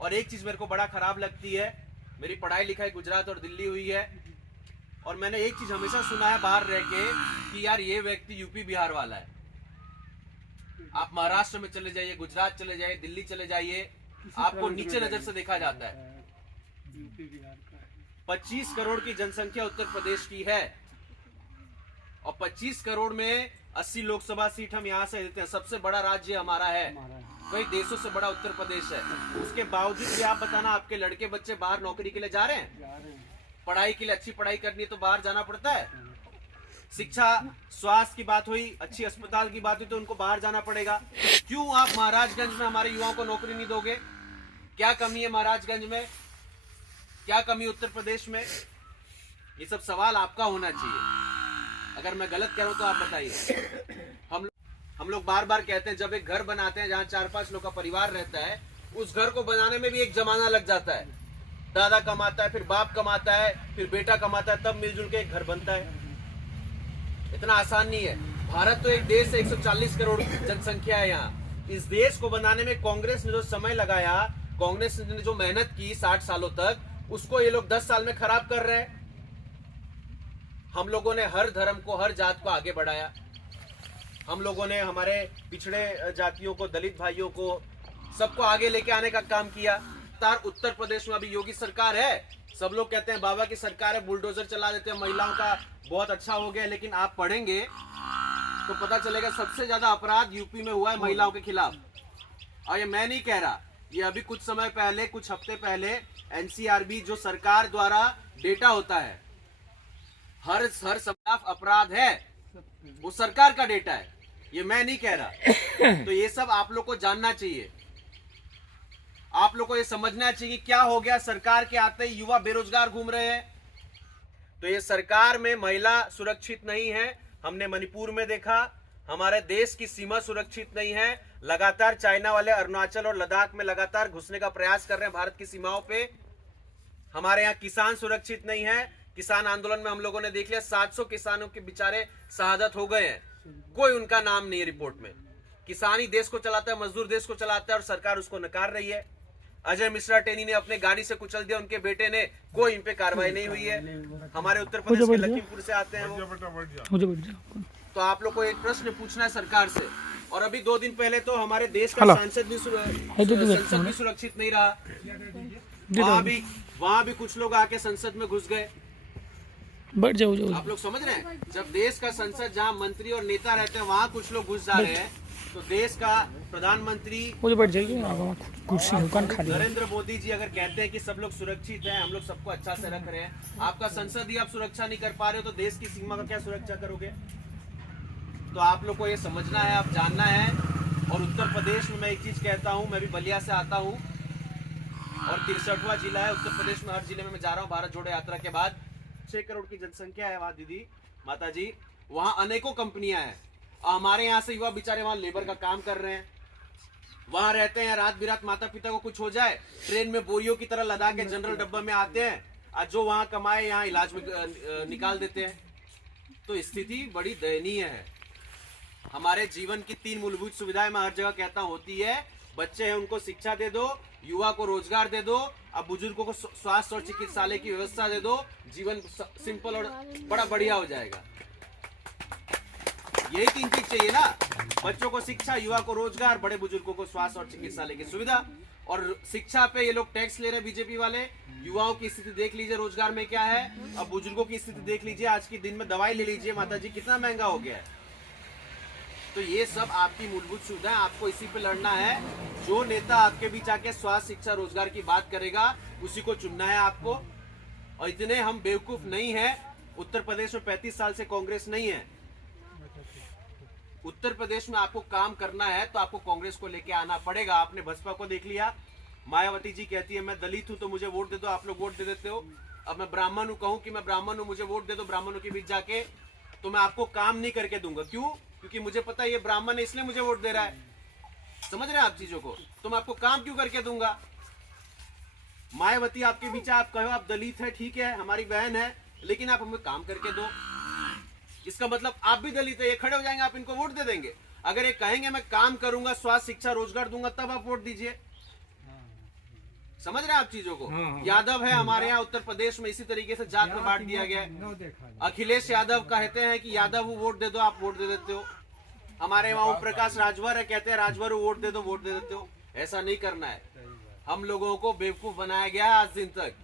और एक चीज मेरे को बड़ा खराब लगती है, मेरी पढ़ाई लिखाई गुजरात और दिल्ली हुई है, और मैंने एक चीज हमेशा सुना है बाहर रह के कि यार ये व्यक्ति यूपी बिहार वाला है। आप महाराष्ट्र में चले जाइए, गुजरात चले जाइए, दिल्ली चले जाइए, आपको नीचे नजर से देखा जाता है। 25 करोड़ की जनसंख्या उत्तर प्रदेश की है, और 25 करोड़ में 80 लोकसभा सीट हम यहाँ से देते हैं। सबसे बड़ा राज्य हमारा है, कई देशों से बड़ा उत्तर प्रदेश है। उसके बावजूद भी आप बताना, आपके लड़के बच्चे बाहर नौकरी के लिए जा रहे हैं, पढ़ाई के लिए अच्छी पढ़ाई करनी है तो बाहर जाना पड़ता है। शिक्षा स्वास्थ्य की बात हुई, अच्छी अस्पताल की बात हुई तो उनको बाहर जाना पड़ेगा। क्यों आप महाराजगंज में हमारे युवाओं को नौकरी नहीं दोगे? क्या कमी है महाराजगंज में, क्या कमी उत्तर प्रदेश में? ये सब सवाल आपका होना चाहिए। अगर मैं गलत कह रहा हूं तो आप बताइए। हम लोग बार बार कहते हैं जब एक घर बनाते हैं जहां 4-5 लोग का परिवार रहता है, उस घर को बनाने में भी एक जमाना लग जाता है। दादा कमाता है, फिर बाप कमाता है, फिर बेटा कमाता है, तब मिलजुल के एक घर बनता है। इतना आसान नहीं है। भारत तो एक देश है, 140 करोड़ जनसंख्या है यहाँ। इस देश को बनाने में कांग्रेस ने जो समय लगाया, कांग्रेस ने जो मेहनत की 60 सालों तक, उसको ये लोग 10 साल में खराब कर रहे हैं। हम लोगों ने हर धर्म को, हर जात को आगे बढ़ाया। हम लोगों ने हमारे पिछड़े जातियों को, दलित भाइयों को, सबको आगे लेके आने का काम किया। उत्तर प्रदेश में अभी योगी सरकार है, सब लोग कहते हैं बाबा की सरकार है, बुलडोजर चला देते हैं, महिलाओं का बहुत अच्छा हो गया। लेकिन आप पढ़ेंगे तो पता चलेगा सबसे ज्यादा अपराध यूपी में हुआ है महिलाओं के खिलाफ। और ये मैं नहीं कह रहा, ये अभी कुछ समय पहले, कुछ हफ्ते पहले एनसीआरबी जो सरकार द्वारा डेटा होता है, हर खिलाफ अपराध है, वो सरकार का डेटा है, ये मैं नहीं कह रहा। तो ये सब आप लोग को जानना चाहिए, आप लोग को ये समझना चाहिए कि क्या हो गया। सरकार के आते ही युवा बेरोजगार घूम रहे हैं। तो ये सरकार में महिला सुरक्षित नहीं है। हमने मणिपुर में देखा, हमारे देश की सीमा सुरक्षित नहीं है। लगातार चाइना वाले अरुणाचल और लद्दाख में लगातार घुसने का प्रयास कर रहे हैं भारत की सीमाओं पे। हमारे यहाँ किसान सुरक्षित नहीं है। किसान आंदोलन में हम लोगों ने देख लिया, 700 किसानों के बेचारे शहादत हो गए हैं, कोई उनका नाम नहीं है रिपोर्ट में। किसान ही देश को चलाता है, मजदूर देश को चलाता है, और सरकार उसको नकार रही है। अजय मिश्रा टेनी ने अपने गाड़ी से कुचल दिया, उनके बेटे ने, कोई इन पे कार्रवाई नहीं हुई है। हमारे उत्तर प्रदेश के लखीमपुर से आते हैं वो। तो आप लोग को एक प्रश्न पूछना है सरकार से। और अभी 2 दिन पहले तो हमारे देश का संसद भी सुरक्षित नहीं रहा। वहाँ भी कुछ लोग आके संसद में घुस गए। आप लोग समझ रहे हैं, जब देश का संसद जहाँ मंत्री और नेता रहते हैं वहाँ कुछ लोग घुस जा रहे हैं, तो देश का प्रधानमंत्री नरेंद्र मोदी जी अगर कहते हैं कि सब लोग सुरक्षित हैं, हम लोग सबको अच्छा से रख रहे हैं, आपका संसद ही आप सुरक्षा नहीं कर पा रहे हो, तो देश की सीमा का क्या सुरक्षा करोगे? तो आप लोग को ये समझना है, आप जानना है। और उत्तर प्रदेश में मैं एक चीज कहता हूँ, मैं भी बलिया से आता हूँ, और 63वां जिला है उत्तर प्रदेश में। हर जिले में मैं जा रहा हूँ भारत जोड़ो यात्रा के बाद। 6 करोड़ की जनसंख्या है वहाँ दीदी, माता जी, वहाँ अनेकों कंपनियां हैं। हमारे यहाँ से युवा बेचारे वहाँ लेबर का काम कर रहे हैं, वहाँ रहते हैं। रात बिरात माता पिता को कुछ हो जाए, ट्रेन में बोरियों की तरह लदा के जनरल डब्बा में आते हैं, और जो वहाँ कमाए यहाँ इलाज में निकाल देते हैं। तो स्थिति बड़ी दयनीय है। हमारे जीवन की 3 मूलभूत सुविधाएं मैं हर जगह कहता होती है। बच्चे हैं उनको शिक्षा दे दो, युवा को रोजगार दे दो, अब बुजुर्गों को स्वास्थ्य और चिकित्सालय की व्यवस्था दे दो, जीवन सिंपल और बड़ा बढ़िया हो जाएगा। यही 3 चीज चाहिए ना, बच्चों को शिक्षा, युवा को रोजगार, बड़े बुजुर्गों को स्वास्थ्य और चिकित्सालय की सुविधा। और शिक्षा पे ये लोग टैक्स ले रहे हैं बीजेपी वाले। युवाओं की स्थिति देख लीजिए रोजगार में क्या है, अब बुजुर्गों की स्थिति देख लीजिए, आज के दिन में दवाई ले लीजिए माता जी, कितना महंगा हो गया है। तो ये सब आपकी मूलभूत सुविधाएं, आपको इसी पे लड़ना है। जो नेता आपके बीच आके स्वास्थ्य, शिक्षा, रोजगार की बात करेगा, उसी को चुनना है आपको। और इतने हम बेवकूफ नहीं है। उत्तर प्रदेश में 35 साल से कांग्रेस नहीं है। उत्तर प्रदेश में आपको काम करना है तो आपको कांग्रेस को लेके आना पड़ेगा। आपने बसपा को देख लिया, मायावती जी कहती है मैं दलित हूं तो मुझे वोट दे दो, आप लोग वोट दे देते हो। अब मैं ब्राह्मण हूं, कहूं कि मैं ब्राह्मण हूं, मुझे वोट दे दो ब्राह्मणों के बीच जाके, तो मैं आपको काम नहीं करके दूंगा। क्यों? क्योंकि मुझे पता है ये ब्राह्मण है इसलिए मुझे वोट दे रहा है। समझ रहे हैं आप चीजों को? तो मैं आपको काम क्यों करके दूंगा? मायावती आपके बीच, आप कहो आप दलित है, ठीक है, हमारी बहन है, लेकिन आप हमें काम करके दो। इसका मतलब आप भी दलित है, ये खड़े हो जाएंगे, आप इनको वोट दे देंगे। अगर ये कहेंगे मैं काम करूंगा, स्वास्थ्य, शिक्षा, रोजगार दूंगा, तब आप वोट दीजिए। समझ रहे हैं आप चीजों को। हाँ। यादव है हमारे यहाँ उत्तर प्रदेश में इसी तरीके से जात में बांट दिया गया है। अखिलेश यादव कहते हैं कि यादव को वोट दे दो, आप वोट दे देते हो। हमारे वहाँ ओम प्रकाश राजभर है, कहते हैं राजभर को वोट दे दो, वोट दे देते हो। ऐसा नहीं करना है। हम लोगों को बेवकूफ बनाया गया है आज दिन तक।